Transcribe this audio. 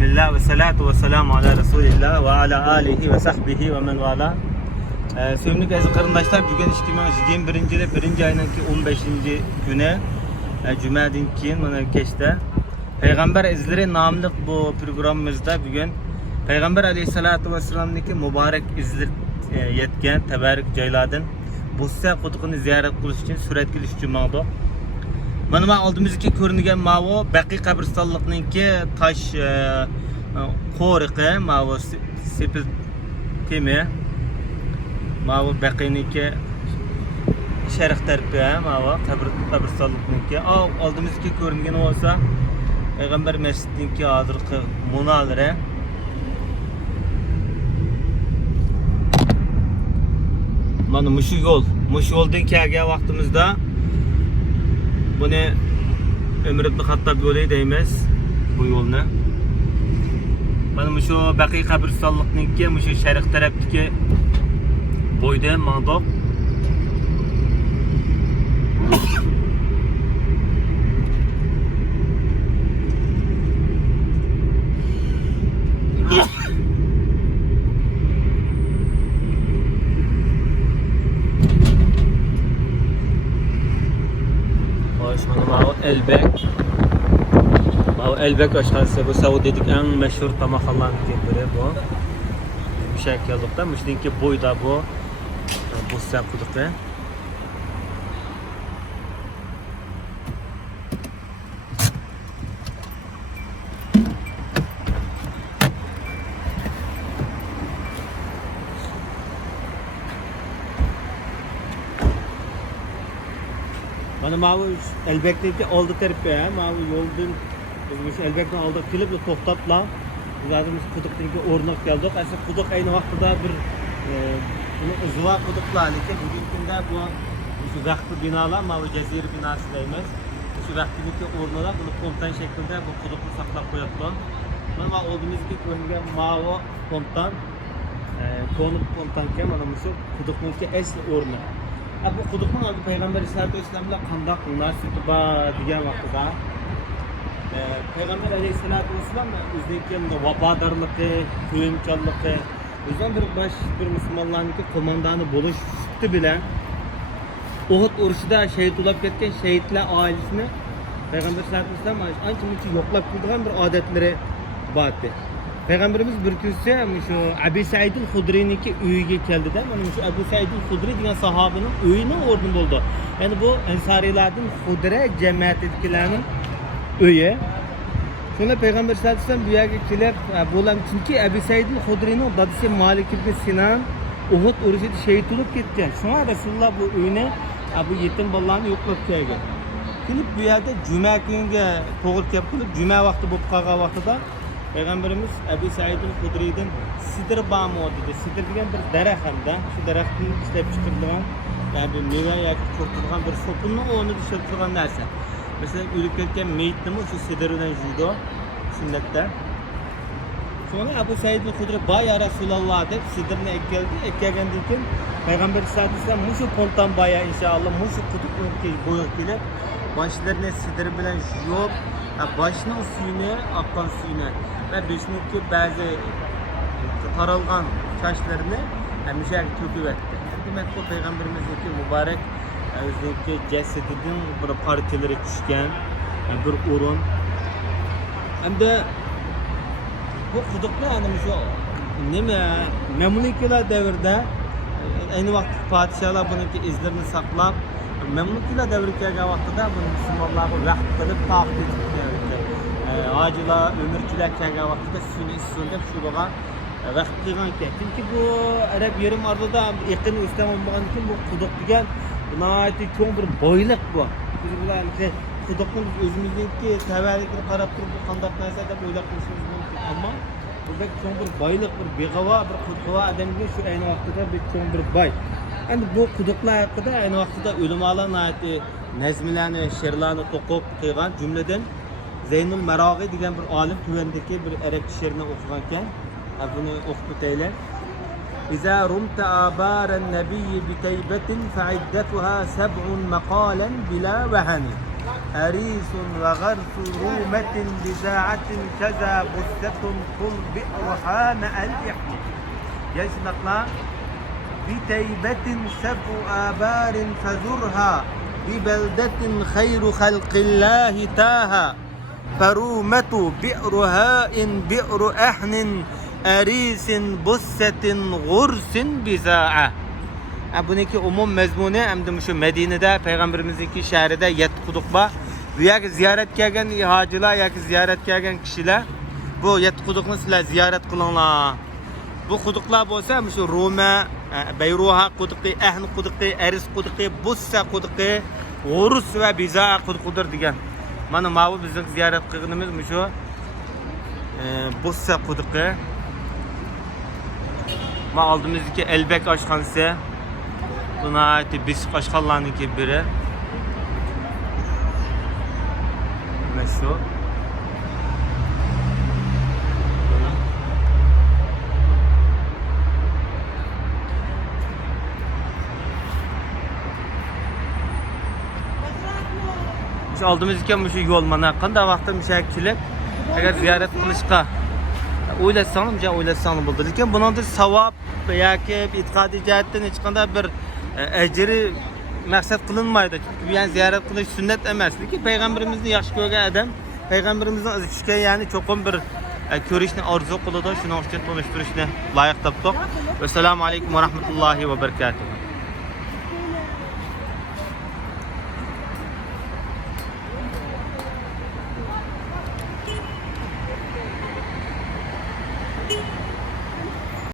Bismillah ve salatu ve selamu ala Resulillah ve ala alihi ve sahbihi ve men vala. Sevimli aziz qarındaşlar, bugün 2021 yılı 1. ayının 15. güne Cüma'dan keyin mana kechda Peygamber izleri namlı bu programımızda bugün Peygamber aleyhissalatu vesselam'daki mübarek izler yetken tebarek joylardan Bussa quduqini ziyorat qilish uchun suratga olish uchun maqdoq. Mana oldimizga ko'ringan mavo Baqiy qabristonliqniki tosh qo'riqi, mavo sepil temi, mavo Baqiyniki sharq tarafi, mavo qabristonliqniki. Oldimizga ko'ringan bo'lsa Payg'ambar masjidiniki hozirgi munolari. Mana mushu yo'ldan kelgan vaqtimizda buni Ömür ibn Hattob yo'li deymiz bu yo'lni. Mana mushu Baqiy qabristonliqniki mushu sharq tarafdagi bo'yda maqdoq. Elbek aşağısı bu Saudi'deki en meşhur tamakhalarından biri bu. Bu şekilde müşteki boyda bu Bussa quduqi. Mana mavi Elbek'teki oldu tarafi, mavi yoldan biz Elbek'ten aldık kilip to'xtatla zaten biz quduqdagi o'rnak keldik. Aslında quduq aynı vaqtida bir uzva quduqlar, lekin bugungi kunda bu shu vaqtli binolar, mavi jazira binosi deymiz. Shu vaqtdagi o'rnalar buni fontan shaklida bu quduqni saqlab qo'yapti. Mana oldimizga ko'ringan mavi fontan, konuk fontanga mana shu quduqniki asli o'rni. Bu quduqning oldi Payg'ambar sallallohu alayhi vasallam qanday munosabati bor degan vaqtida Peygamber aleyhissalatu vesselam o'zining vafodorligi, ko'yimchanligi, o'zidan bir musulmonlarniki qo'mondoni bo'lish sifati bilan Uhud urushida shahid bo'lib ketgan shahidlar oilasini Peygamber sallallohu alayhi vasallam ancha-muncha yo'qlab qo'ygan bir odatlari bor edi. Peygamberimiz bir kunsa shu Abu Said al-Hudri'niki uyiga keldida, mana shu Abu Said al-Hudri degan sahobaning uyining o'rni bo'ldi. Ya'ni bu ansariylarning Hudra jamoatidagilarning öye. Sonra Peygamber sallallahu aleyhi ve sellem bu yerga kelib bo'lan chunki Abu Said al-Hudrining dadasi Malik ibn Sinan Uhud urushida shahid bo'lib ketgan. Shunga Rasululloh bu uyni bu yetim bolalarni yo'qlab kelgan. Kelib bu yerda juma kuniga to'g'ri kelib qilib juma vaqti bo'lib qolgan vaqtida Peygamberimiz Abu Said al-Hudri'dan sidr bamo dedi. Sidr degan bir daraxt hamda shu daraxtning ishlab chiqarilgan yani meva yoki qurtilgan bir so'pinning o'rnida ishlab turgan narsa. Mesela ölüp ketken meyitni şu sidirinden juydu sünnette. Sonra Abu Said al-Hudri "Bay ya Resulallah" deb sidirini ekkelgandan keyin Peygamber sallallohu alayhi vasallam mushu pontan baya inşallah mushu quduqni bo'yib kelib başlarına sidiri bilan yuvib, başning suyini, oqqan suyini va beshniki ba'zi taralgan chochlarini mushu yerga to'kib etdi. Demak bu Peygamberimizniki mübarek o'ziniki jasadidan bir partiyalar tushgan bir o'rin. Hamda bu quduqni ana shu nima Mamluklar davrida ayni vaqt podsholar buniki izlarini saqlab Mamluklar davriga kelgan vaqtida buni musulmonlarga vaqt qilib taqdim etgan. Hojilar, umrchilar kelgan vaqtida suvni ichsin deb shu bo'lgan vaqt qilgan ekan. Chunki bu Arab yarim orolida yaqin o'stan bo'lgan uchun bu quduq degan nəhayət çox bir boyliq bu. Biz bularni quduqni o'zimizniki tavallikni qarab turib qanday narsa deb o'ylab qo'yishimiz mumkin. Ammo burada çox bir boyliq, bir beg'avo, bir qudqova odamga shu ayni vaqtida bir çox bir boy. Endi bu quduqlar haqida ayni vaqtida ulamolar nəhayət nazmlarni, she'rlarni to'qib qo'ygan, jumladan Zeynul Marag'i degan bir olim tuvandagi bir arabcha she'rni o'qigan ekan. Buni o'qib o'taylik. إذا رمت آبار النبي بتيبة فعدتها 7 مقالا بلا وهن أريس وغرس رومة بزاعة كذا بثة قل بئرها الإحمى. يسمعنا بتيبة سبع آبار فزرها ببلدة خير خلق الله تاها فرومة بئر هاء بئر أحن أريس بثة غرس بزاعة. Buniki umum mezmunu hem de şu Medine'de Peygamberimizdeki şehrinde yet kuduk var. Bu yak ziyaret gelgen hacılar yak ziyaret gelgen kişiler bu yet kudukunu sizler ziyaret kılınlar. Bu kuduklar olsa şu Roma, Beyruha kuduku, Ehn kuduku, Eris kuduku, Bussa kuduku, Urus ve Biza kudukudur diyen. Mana mavi bizim ziyaret kılınımız şu Bussa kuduku. Ma aldığımızdaki Elbek aşkansı. Buna ait Bisik aşkallarınınki biri. Meşhur. Şu aldığımız iken şu yol mana qanday vaqtda müşakkilib agar ziyorat qilishga o'ylasangiz bo'ldi. Lekin buningda savob yoki e'tiqodiy jihatdan hech qanday bir ajri maqsad qilinmaydi. Chunki bu yani ziyorat qilish sunnat emas. Lekin payg'ambarimizni yaxshi ko'rgan odam payg'ambarimizning izi tushgan ya'ni cho'qim bir ko'rishni orzu qiladi. Shuning uchun tanishtirishni loyiq topdik. Assalomu alaykum va rahmatullohi va barakatuh.